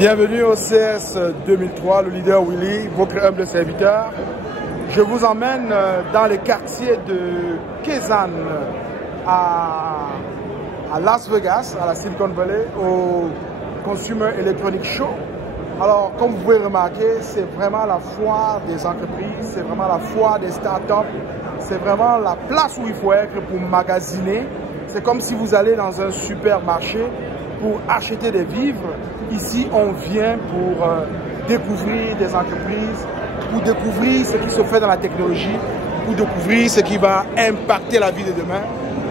Bienvenue au CS 2003, le leader Willy, votre humble serviteur. Je vous emmène dans les quartiers de Kezan à Las Vegas, à la Silicon Valley, au Consumer Electronics Show. Alors, comme vous pouvez remarquer, c'est vraiment la foire des entreprises, c'est vraiment la foire des startups, c'est vraiment la place où il faut être pour magasiner. C'est comme si vous allez dans un supermarché pour acheter des vivres. Ici, on vient pour découvrir des entreprises, pour découvrir ce qui se fait dans la technologie, pour découvrir ce qui va impacter la vie de demain.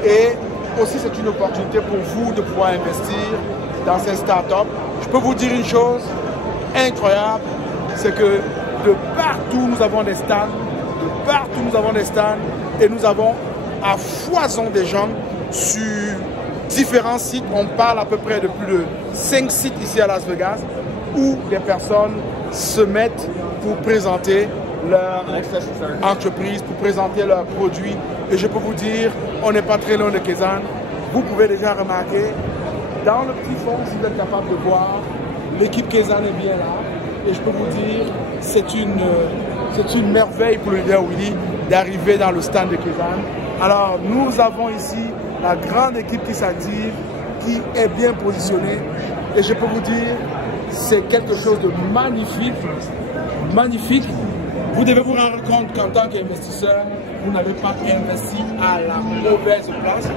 Et aussi, c'est une opportunité pour vous de pouvoir investir dans ces startups. Je peux vous dire une chose incroyable, c'est que de partout, nous avons des stands, de partout, nous avons des stands, et nous avons à foison des gens sur différents sites. On parle à peu près de plus de 5 sites ici à Las Vegas où des personnes se mettent pour présenter leur entreprise, pour présenter leurs produits. Et je peux vous dire, on n'est pas très loin de Kezan. Vous pouvez déjà remarquer, dans le petit fond, si vous êtes capable de voir, l'équipe Kezan est bien là. Et je peux vous dire, c'est une merveille pour le leader Willy d'arriver dans le stand de Kezan. Alors, nous avons ici la grande équipe qui s'active, qui est bien positionnée. Et je peux vous dire, c'est quelque chose de magnifique. Magnifique. Vous devez vous rendre compte qu'en tant qu'investisseur, vous n'avez pas investi à la mauvaise place.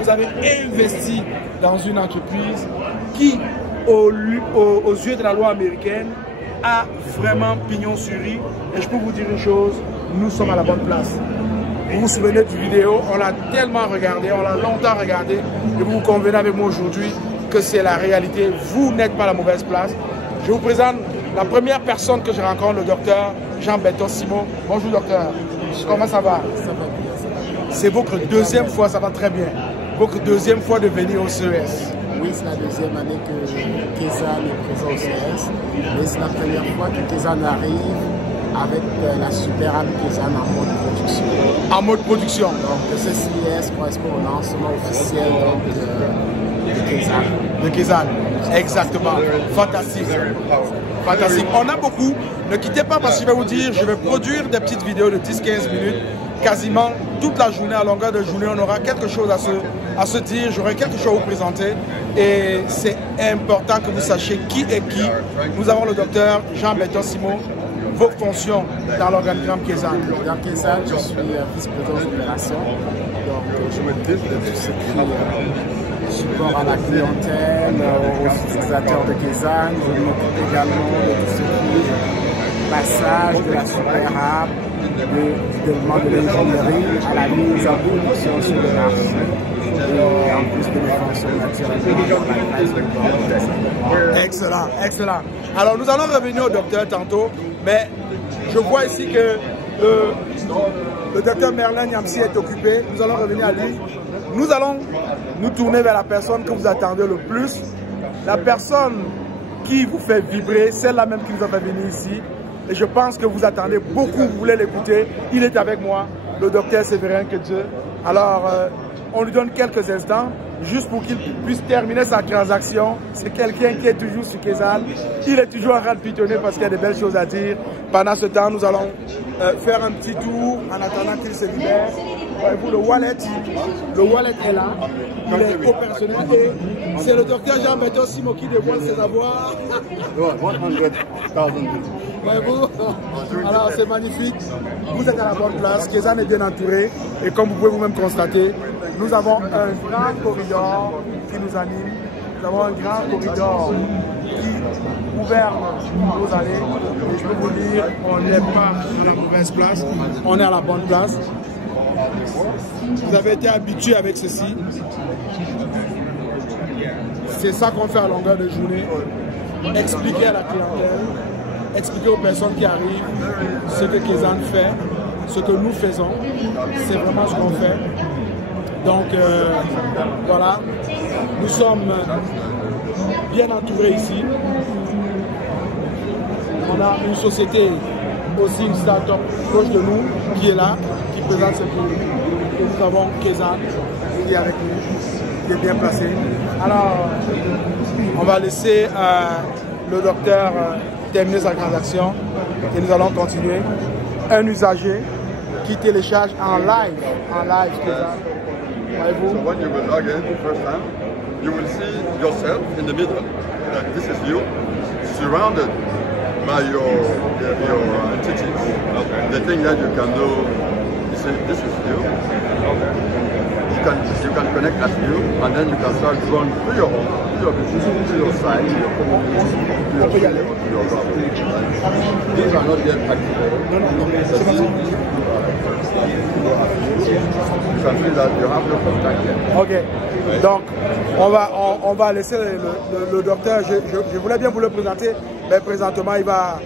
Vous avez investi dans une entreprise qui, aux yeux de la loi américaine, a vraiment pignon sur rue. Et je peux vous dire une chose, nous sommes à la bonne place. Vous vous souvenez du vidéo, on l'a tellement regardé, on l'a longtemps regardé, et vous vous convenez avec moi aujourd'hui que c'est la réalité. Vous n'êtes pas à la mauvaise place. Je vous présente la première personne que je rencontre, le docteur Jean-Bertrand Simon. Bonjour docteur, comment ça va? Ça va bien, ça va bien. C'est votre deuxième fois, ça va très bien. Votre deuxième fois de venir au CES. Oui, c'est la deuxième année que Kezan est présent au CES, mais c'est la première fois que Kezan arrive avec la super app Kezan en mode production. En mode production. Donc ce CES correspond au lancement officiel de Kezan. De Kezan, exactement. Fantastique. Fantastique. On a beaucoup. Ne quittez pas parce que je vais vous dire, je vais produire des petites vidéos de 10-15 minutes. Quasiment toute la journée, à longueur de journée, on aura quelque chose à se dire, j'aurai quelque chose à vous présenter. Et c'est important que vous sachiez qui est qui. Nous avons le docteur Jean-Bertrand Simon. Vos fonctions dans l'organigramme Kezan. Dans Kezan, je suis vice-président d'opération. Donc, je m'occupe de tout ce qui est support à la clientèle, aux utilisateurs de Kezan. Je m'occupe également de tout ce qui est passage de la super app, du développement de l'ingénierie à la mise en production sur le marché. Et en plus de mes fonctions naturellement dans la phase. Excellent, excellent. Alors nous allons revenir au docteur tantôt, mais je vois ici que le docteur Merlin Niamsi est occupé. Nous allons revenir à lui. Nous allons nous tourner vers la personne que vous attendez le plus. La personne qui vous fait vibrer, celle-là même qui vous a fait venir ici. Et je pense que vous attendez beaucoup, vous voulez l'écouter. Il est avec moi, le docteur Séverin Kedje. Alors, on lui donne quelques instants, juste pour qu'il puisse terminer sa transaction. C'est quelqu'un qui est toujours sur Kezan. Il est toujours en train de pitonner parce qu'il y a de belles choses à dire. Pendant ce temps, nous allons faire un petit tour en attendant qu'il se libère. Voyez-vous, le wallet est là. Il est opérationnel et c'est le docteur Jean-Bertrand Simon qui dévoile ses avoirs. Voyez-vous, alors c'est magnifique. Vous êtes à la bonne place. Kezan est bien entouré et comme vous pouvez vous-même constater, nous avons un grand corridor qui nous anime. Nous avons un grand corridor qui gouverne nos allées. Et je peux vous dire, on n'est pas sur la mauvaise place, on est à la bonne place. Vous avez été habitué avec ceci. C'est ça qu'on fait à longueur de journée. Expliquer à la clientèle, expliquer aux personnes qui arrivent ce que Kezan fait, ce que nous faisons. C'est vraiment ce qu'on fait. Donc voilà, nous sommes bien entourés ici. On a une société, aussi une start-up proche de nous qui est là, qui présente ses produits. Et nous avons Kezan qui est avec nous, qui est bien placé. Alors, on va laisser le docteur terminer sa transaction et nous allons continuer. Un usager qui télécharge en live. Voyez-vous? So when you will log in the first time, you will see yourself in the middle. Like this is you, surrounded by your entities. Okay. The thing that you can do, this is you. Okay. You can connect as you, and then you can start going to your home, to your business, to your site, to your community, to your family, to your government. These are not yet activated. Ok, donc on va laisser le docteur, je voulais bien vous le présenter, mais présentement il va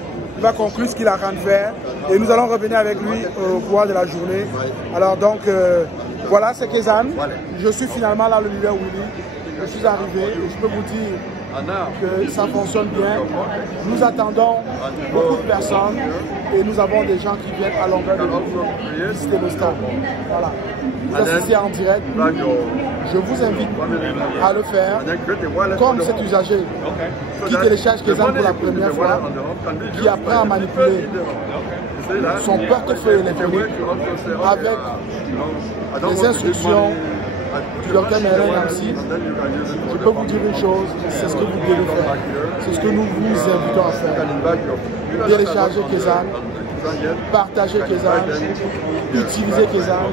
conclure ce qu'il a en train de faire et nous allons revenir avec lui au cours de la journée. Alors donc voilà, c'est Kezan, je suis finalement là le leader Willy, je suis arrivé et je peux vous dire que ça fonctionne bien. Nous attendons beaucoup de personnes et nous avons des gens qui viennent à longueur de journée visiter le stade. Voilà. Vous assistez en direct. Je vous invite à le faire comme cet usager qui télécharge Kezan pour la première fois, qui apprend à manipuler son portefeuille électronique avec les instructions du docteur Merlin Gamsi. Je peux vous dire une chose, c'est ce que vous devez faire. C'est ce que nous vous invitons à faire. Télécharger Kezan, partager Kezan, utiliser Kezan,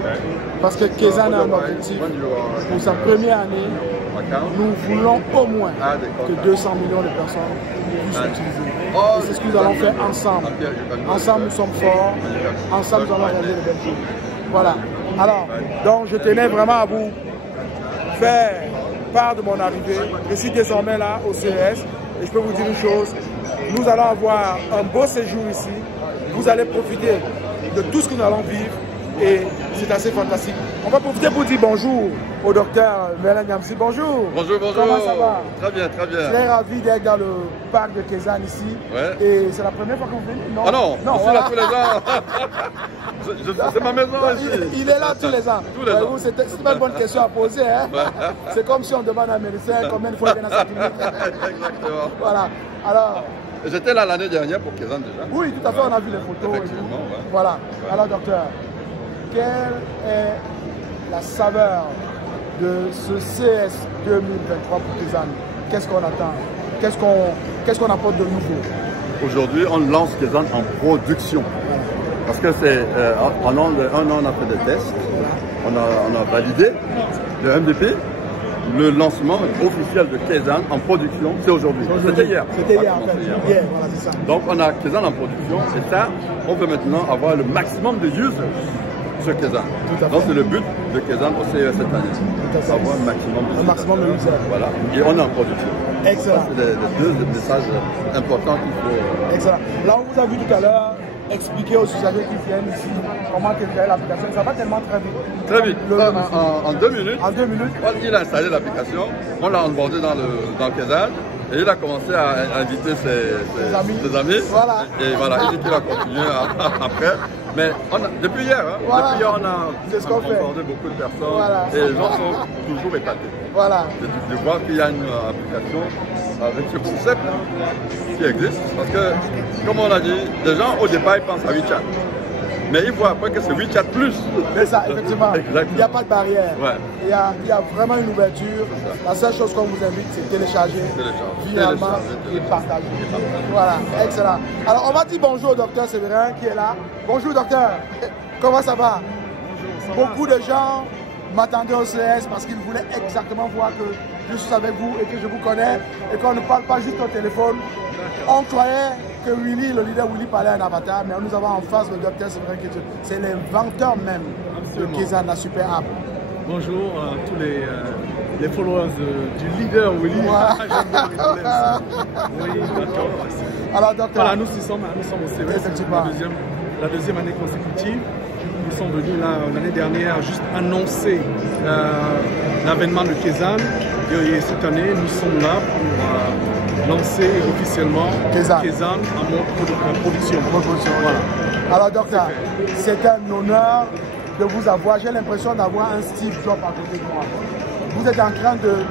parce que Kezan a un objectif. Pour sa première année, nous voulons au moins que 200 millions de personnes puissent l'utiliser. Et c'est ce que nous allons faire ensemble. Ensemble, nous sommes forts. Ensemble, nous allons réaliser de belles choses. Voilà. Alors, donc je tenais vraiment à vous faire part de mon arrivée. Je suis désormais là au CES et je peux vous dire une chose, nous allons avoir un beau séjour ici. Vous allez profiter de tout ce que nous allons vivre et c'est assez fantastique. On va profiter pour dire bonjour au docteur Merlin Gamsi. Bonjour. Bonjour, bonjour. Comment ça va? Très bien, très bien. Très ravi d'être dans le parc de Kezan ici. Ouais. Et c'est la première fois que vous venez? Non. Ah non, je suis voilà. là tous les ans. C'est ma maison ici. Il est là tous les ans. Tous les ans. C'est pas une bonne question à poser. Hein? C'est comme si on demande à un médecin combien de fois il vient dans sa clinique. Exactement. Voilà. Alors. J'étais là l'année dernière pour Kezan déjà. Oui, tout à fait, on a vu les photos. Effectivement, ouais. Voilà. Alors docteur, quelle est la saveur de ce CS 2023 pour Kezan? Qu'est-ce qu'on attend? Qu'est-ce qu'on apporte de nouveau? Aujourd'hui, on lance Kezan en production. Parce que c'est pendant un an, on a fait des tests. On a validé le MVP. Le lancement officiel de Kezan en production, c'est aujourd'hui. C'était hier. C'était hier, en fait. Hier, voilà, c'est ça. Donc on a Kezan en production et ça, on veut maintenant avoir le maximum de users sur Kezan. Donc c'est le but de Kezan au CES cette année. Avoir un maximum de users. Voilà. Et on est en production. Excellent. C'est les deux messages importants qu'il faut. Excellent. Là, on vous a vu tout à l'heure expliquer aux usagers qui viennent ici comment créer l'application. Ça va tellement très vite. Très vite. En 2 minutes. En 2 minutes. Il a installé l'application, on l'a onboardé dans Kezan et il a commencé à inviter ses amis. Voilà. Et voilà, il dit qu'il va continuer après. Mais depuis hier, voilà. Depuis hier, on a onboardé beaucoup de personnes. Voilà. Et les gens sont toujours épatés. Voilà. De voir qu'il y a une application avec ce concept qui existe. Parce que, comme on l'a dit, les gens au départ ils pensent à WeChat. Mais ils voient après que c'est WeChat plus. C'est ça, effectivement. Exactement. Il n'y a pas de barrière. Ouais. Il y a vraiment une ouverture. La seule chose qu'on vous invite, c'est télécharger, finalement, et partager. Voilà, excellent. Alors, on va dire bonjour au docteur Séverin qui est là. Bonjour docteur, comment ça va? Bonjour, beaucoup de gens m'attendaient au CS parce qu'ils voulaient exactement voir que je suis avec vous et que je vous connais et qu'on ne parle pas juste au téléphone. On croyait que Willy, le leader Willy, parlait à un avatar, mais nous avons en face le docteur Séverin qui c'est l'inventeur même de Kezan, la super app. Bonjour à tous les followers du leader Willy. Voilà. Oui, d'accord. Alors docteur, voilà, nous sommes au CES, la deuxième année consécutive. Nous sommes venus là l'année dernière juste annoncer l'avènement de Kezan. Et cette année, nous sommes là pour lancer officiellement Kezan en production. Voilà. Alors docteur, c'est un honneur de vous avoir. J'ai l'impression d'avoir un Steve Jobs à côté de moi. Vous êtes en train de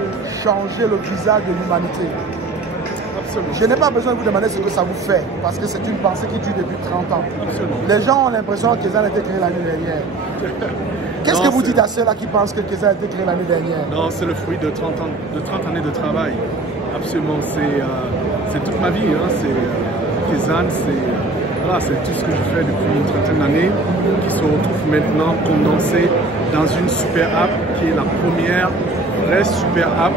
changer le visage de l'humanité. Absolument. Je n'ai pas besoin de vous demander ce que ça vous fait, parce que c'est une pensée qui dure depuis 30 ans. Absolument. Les gens ont l'impression que Kézanne a été créé l'année dernière. Qu'est-ce que vous dites à ceux-là qui pensent que Kézanne a été créé l'année dernière? Non, c'est le fruit de 30 années de travail. Absolument, c'est toute ma vie. Hein. Kézanne, voilà, c'est tout ce que je fais depuis une trentaine d'années, qui se retrouve maintenant condensé dans une super app qui est la première vraie super app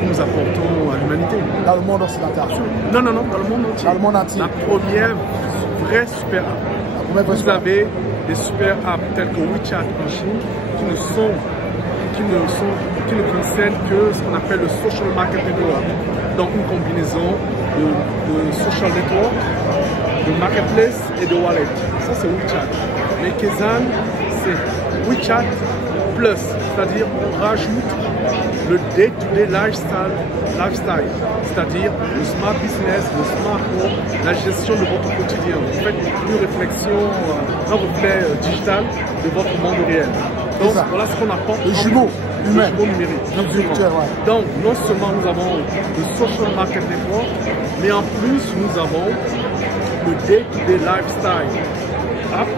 que nous apportons à l'humanité. Dans le monde occidental? Non, dans le monde entier. Dans le monde entier. La première vraie super app. Vous avez des super apps telles que WeChat en Chine qui ne concernent que ce qu'on appelle le social market network. Donc une combinaison de social network, de marketplace et de wallet. Ça c'est WeChat. Mais Kézanne, c'est WeChat plus, c'est-à-dire on rajoute le day-to-day lifestyle, c'est-à-dire le smart business, le smart home, la gestion de votre quotidien. En fait, une réflexion, un reflet digital de votre monde réel. Donc voilà ce qu'on apporte. Le jumeau humain. Le jumeau numérique. Donc non seulement nous avons le social market network, mais en plus nous avons le day-to-day lifestyle app.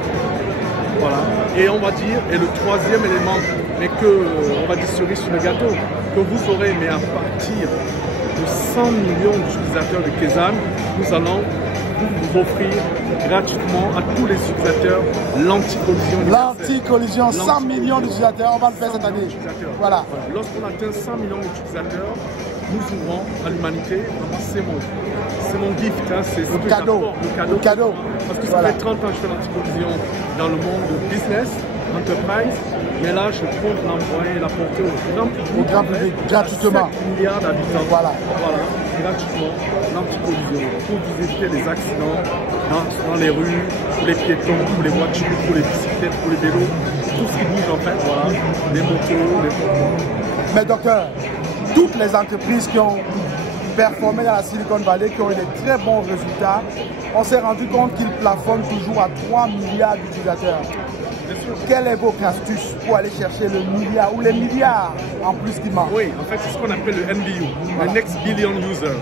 Voilà. Et on va dire, et le troisième élément, mais que, on va dire cerise sur le gâteau, que vous aurez, mais à partir de 100 millions d'utilisateurs de Kézanne, nous allons vous offrir gratuitement à tous les utilisateurs l'anti-collision. L'anti-collision, 100 millions d'utilisateurs, on va le faire cette année. Voilà. Lorsqu'on atteint 100 millions d'utilisateurs, nous ouvrons à l'humanité, c'est mon gift, hein, c'est le cadeau. Le cadeau. Parce que ça fait 30 ans que je fais l'anti-collision dans le monde de business, enterprise, mais là je compte l'envoyer, l'apporter au grand public, gratuitement. 7 milliards d'habitants. Voilà, gratuitement, l'anti-collision, pour vous éviter les accidents dans les rues, pour les piétons, pour les voitures, pour les bicyclettes, pour les vélos, tout ce qui bouge en fait, voilà, les motos, les... Mais docteur, toutes les entreprises qui ont performé dans la Silicon Valley, qui ont eu des très bons résultats, on s'est rendu compte qu'ils plafonnent toujours à 3 milliards d'utilisateurs. Quelle est votre astuce pour aller chercher le milliard ou les milliards en plus qui manquent? Oui, en fait, c'est ce qu'on appelle le NBU, le Next Billion User.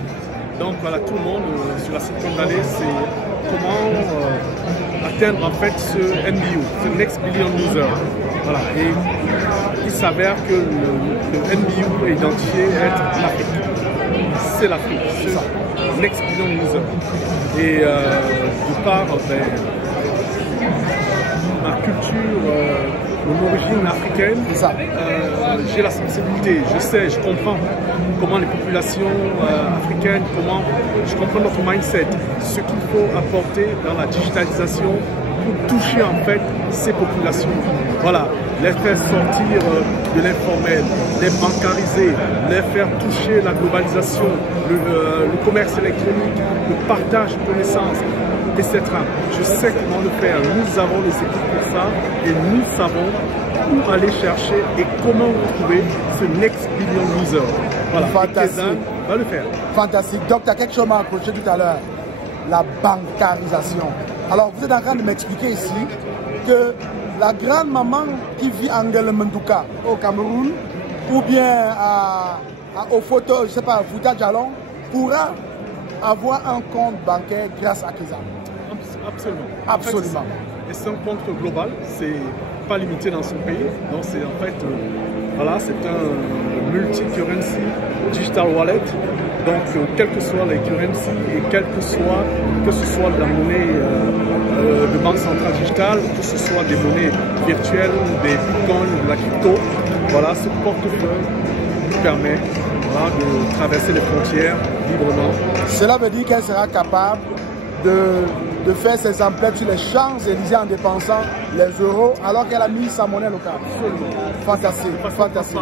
Donc voilà, tout le monde sur la Silicon Valley, c'est comment atteindre en fait ce NBU, le Next Billion User. Voilà, et il s'avère que le NBU est identifié être l'Afrique. C'est l'Afrique, c'est ça, Next Billion User. Et de part ma culture, mon origine africaine, j'ai la sensibilité, je sais, je comprends comment les populations africaines, je comprends notre mindset, ce qu'il faut apporter dans la digitalisation pour toucher en fait ces populations. Voilà, les faire sortir de l'informel, les bancariser, les faire toucher la globalisation, le commerce électronique, le partage de connaissances, etc. Je sais comment le faire. Nous avons les équipes pour ça et nous savons où aller chercher et comment trouver ce next billion user. Voilà, fantastique. Va le faire. Fantastique. Donc, tu as quelque chose à m'approcher tout à l'heure. La bancarisation. Alors, vous êtes en train de m'expliquer ici que la grande maman qui vit en Ngelemenduka au Cameroun ou bien au photo, je sais pas, à Fouta Djalon, pourra avoir un compte bancaire grâce à Kézanne. Absolument. Absolument. Et c'est un compte global, c'est pas limité dans son pays. Donc c'est en fait, voilà, c'est un multi-currency digital wallet. Donc quelles que soient les currencies et que ce soit de la monnaie de banque centrale digitale, que ce soit des monnaies virtuelles, des bitcoins, de la crypto, voilà, ce portefeuille nous permet de traverser les frontières librement. Cela veut dire qu'elle sera capable de faire ses emplettes sur les Champs-Élysées en dépensant les euros alors qu'elle a mis sa monnaie locale. Fantastique, fantastique,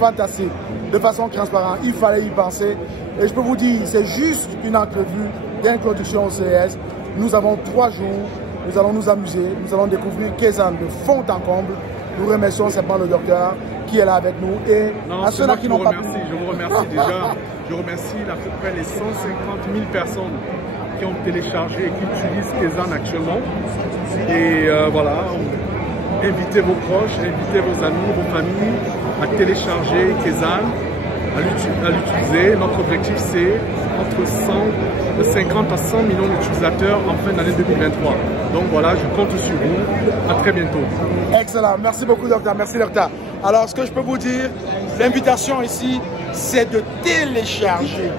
fantastique. De façon transparente, il fallait y penser. Et je peux vous dire, c'est juste une entrevue d'introduction au CES. Nous avons 3 jours, nous allons nous amuser, nous allons découvrir Kézanne de fond en comble. Nous remercions simplement le docteur qui est là avec nous. Et à ceux-là qui n'ont pas pu... Je vous remercie déjà. Je remercie à peu près les 150 000 personnes qui ont téléchargé et qui utilisent Kézanne actuellement. Et voilà, invitez vos proches, invitez vos amis, vos familles à télécharger Kézanne à l'utiliser. Notre objectif, c'est de 50 à 100 millions d'utilisateurs en fin d'année 2023. Donc voilà, je compte sur vous. À très bientôt. Excellent. Merci beaucoup, docteur. Merci, docteur. Alors, ce que je peux vous dire, l'invitation ici, c'est de télécharger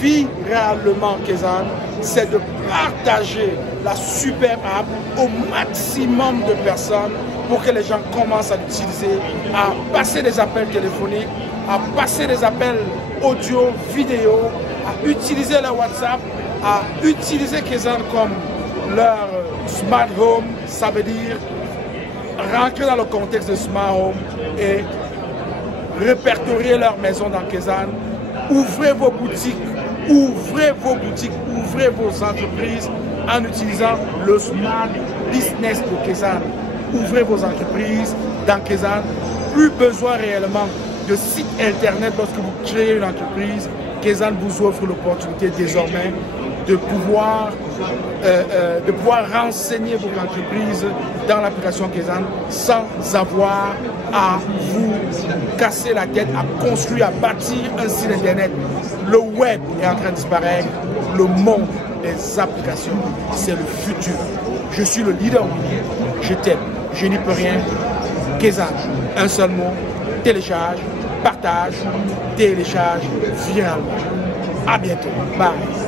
viralement Kezan, c'est de partager la super app au maximum de personnes pour que les gens commencent à l'utiliser, à passer des appels téléphoniques, à passer des appels audio, vidéo, à utiliser leur WhatsApp, à utiliser Kezan comme leur smart home, ça veut dire rentrer dans le contexte de smart home et répertorier leur maison dans Kezan. Ouvrez vos boutiques, ouvrez vos entreprises en utilisant le Smart Business de Kezan. Ouvrez vos entreprises dans Kezan. Plus besoin réellement de site internet lorsque vous créez une entreprise. Kezan vous offre l'opportunité désormais de pouvoir renseigner votre entreprise dans l'application Kezan sans avoir à vous casser la tête, à construire, à bâtir un site internet. Le web est en train de disparaître. Le monde des applications, c'est le futur. Je suis le leader. Je t'aime. Je n'y peux rien. Kezan, un seul mot. Télécharge, partage, télécharge viralement. À bientôt. Bye.